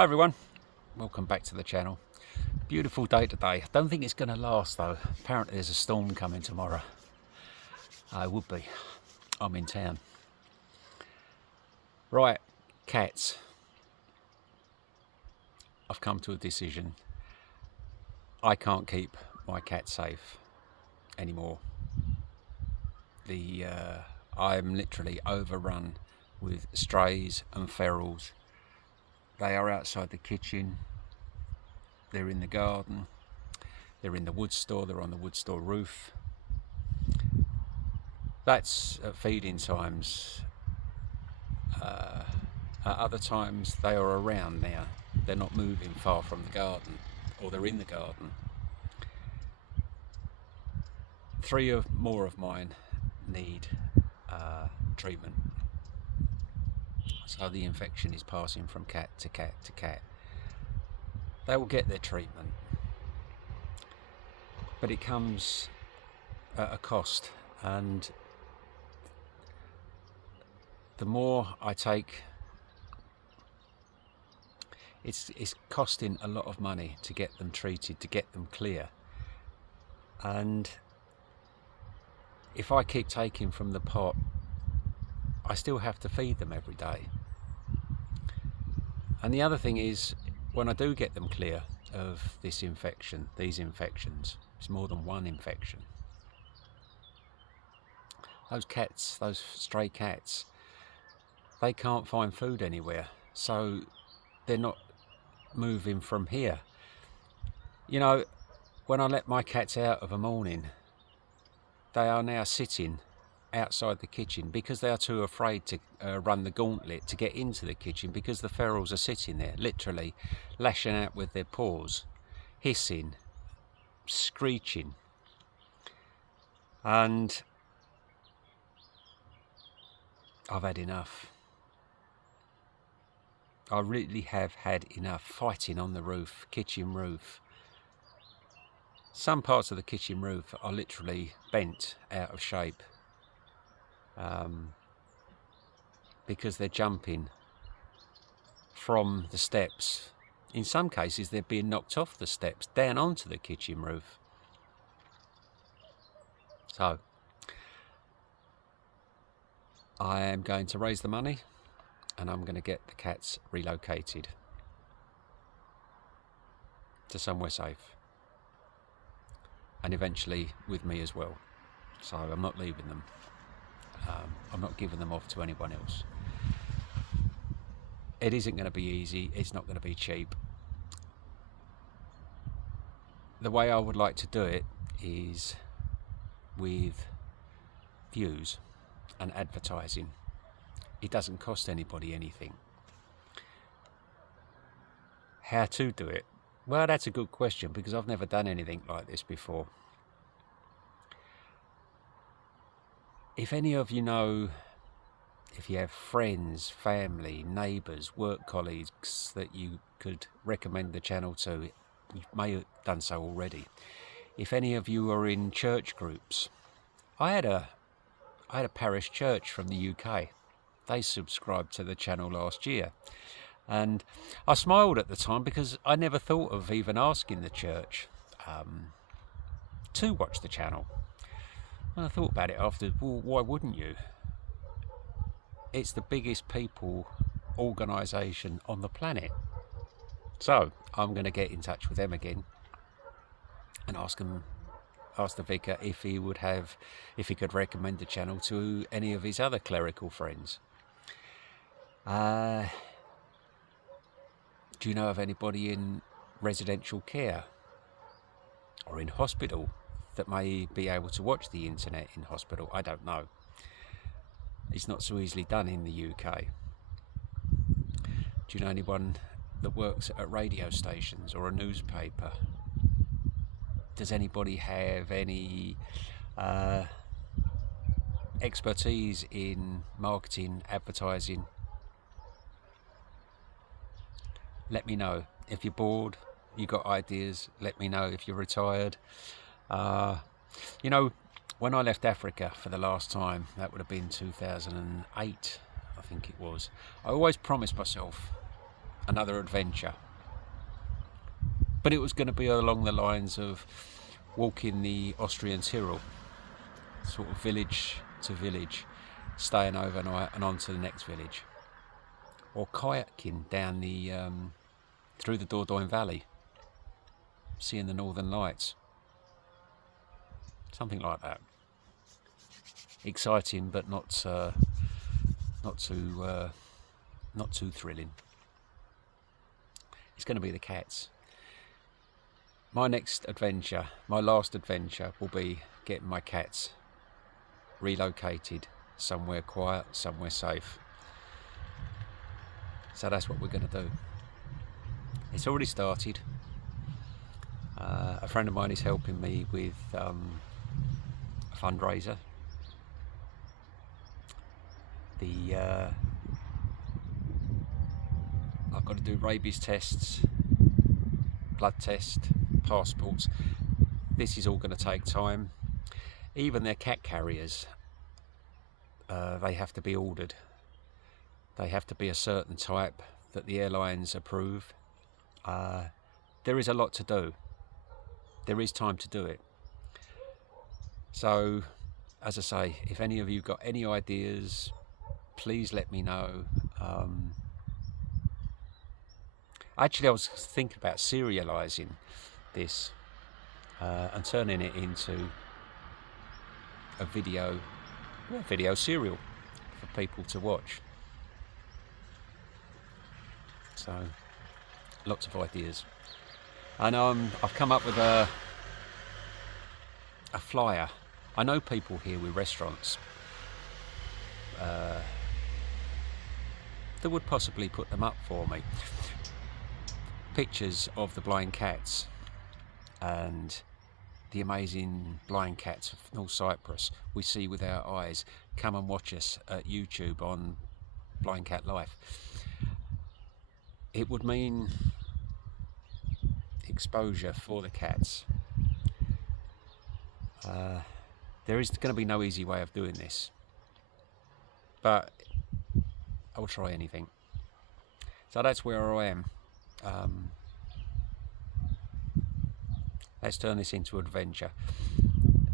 Hi everyone, welcome back to the channel. Beautiful day today. I don't think it's going to last though. Apparently there's a storm coming tomorrow. I would be. I'm in town. Right, cats. I've come to a decision. I can't keep my cat safe anymore. I'm literally overrun with strays and ferals. They are outside the kitchen. They're in the garden. They're in the wood store. They're on the wood store roof. That's at feeding times. At other times they are around now. They're not moving far from the garden, or they're in the garden. Three more of mine need treatment. So the infection is passing from cat to cat to cat. They will get their treatment, but it comes at a cost, and the more I take, it's costing a lot of money to get them treated, to get them clear. And if I keep taking from the pot, I still have to feed them every day. And the other thing is, when I do get them clear of this infection, these infections, it's more than one infection. Those cats, those stray cats, they can't find food anywhere, so they're not moving from here. You know, when I let my cats out of a morning, they are now sitting outside the kitchen because they are too afraid to run the gauntlet to get into the kitchen, because the ferals are sitting there literally lashing out with their paws, hissing, screeching. And I've had enough. I really have had enough fighting on the roof, kitchen roof. Some parts of the kitchen roof are literally bent out of shape because they're jumping from the steps. In some cases they're being knocked off the steps down onto the kitchen roof. So I am going to raise the money and I'm going to get the cats relocated to somewhere safe, and eventually with me as well. So I'm not leaving them. I'm not giving them off to anyone else. It isn't going to be easy. It's not going to be cheap. The way I would like to do it is with views and advertising. It doesn't cost anybody anything. How to do it? Well, that's a good question, because I've never done anything like this before. If any of you know, if you have friends, family, neighbours, work colleagues that you could recommend the channel to, you may have done so already. If any of you are in church groups, I had a parish church from the UK. They subscribed to the channel last year, and I smiled at the time because I never thought of even asking the church to watch the channel. And I thought about it after. Well, why wouldn't you? It's the biggest people organisation on the planet. So I'm going to get in touch with them again and ask the vicar if he could recommend the channel to any of his other clerical friends. Do you know of anybody in residential care or in hospital that may be able to watch the internet in hospital? I don't know. It's not so easily done in the UK. Do you know anyone that works at radio stations or a newspaper? Does anybody have any expertise in marketing, advertising? Let me know. If you're bored, you got ideas, let me know. If you're retired, you know, when I left Africa for the last time, that would have been 2008, I think it was, I always promised myself another adventure. But it was going to be along the lines of walking the Austrian Tyrol, sort of village to village, staying overnight and on to the next village. Or kayaking down the through the Dordogne Valley, seeing the Northern Lights. Something like that. Exciting, but not too thrilling. It's going to be the cats. My next adventure, my last adventure, will be getting my cats relocated somewhere quiet, somewhere safe. So that's what we're going to do. It's already started. A friend of mine is helping me with a fundraiser. I've got to do rabies tests, blood test, passports. This is all going to take time. Even their cat carriers, they have to be ordered. They have to be a certain type that the airlines approve. There is a lot to do. There is time to do it. So, as I say, if any of you got any ideas, please let me know. Actually, I was thinking about serializing this and turning it into a video serial for people to watch. So, lots of ideas. And I've come up with a flyer. I know people here with restaurants that would possibly put them up for me. Pictures of the blind cats and the amazing blind cats of North Cyprus we see with our eyes. Come and watch us at YouTube on Blind Cat Life. It would mean exposure for the cats. There is going to be no easy way of doing this, but I will try anything. So that's where I am. Let's turn this into an adventure.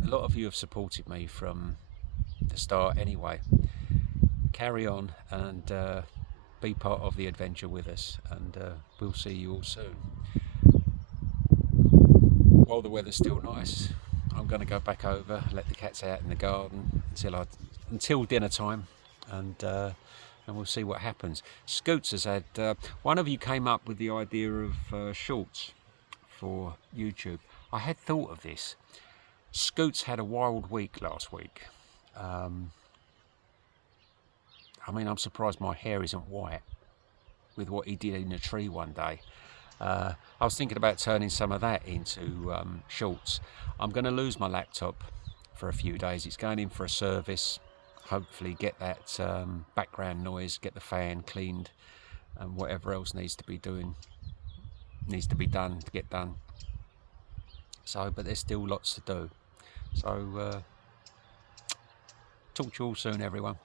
A lot of you have supported me from the start anyway. Carry on and be part of the adventure with us, and we'll see you all soon. While the weather's still nice, I'm going to go back over, let the cats out in the garden until dinner time, and we'll see what happens. Scoots has had, one of you came up with the idea of shorts for YouTube. I had thought of this. Scoots had a wild week last week. I mean, I'm surprised my hair isn't white with what he did in a tree one day. I was thinking about turning some of that into shorts. I'm going to lose my laptop for a few days. It's going in for a service. Hopefully get that background noise, get the fan cleaned, and whatever else needs to be done to get done. So, but there's still lots to do. So, talk to you all soon, everyone.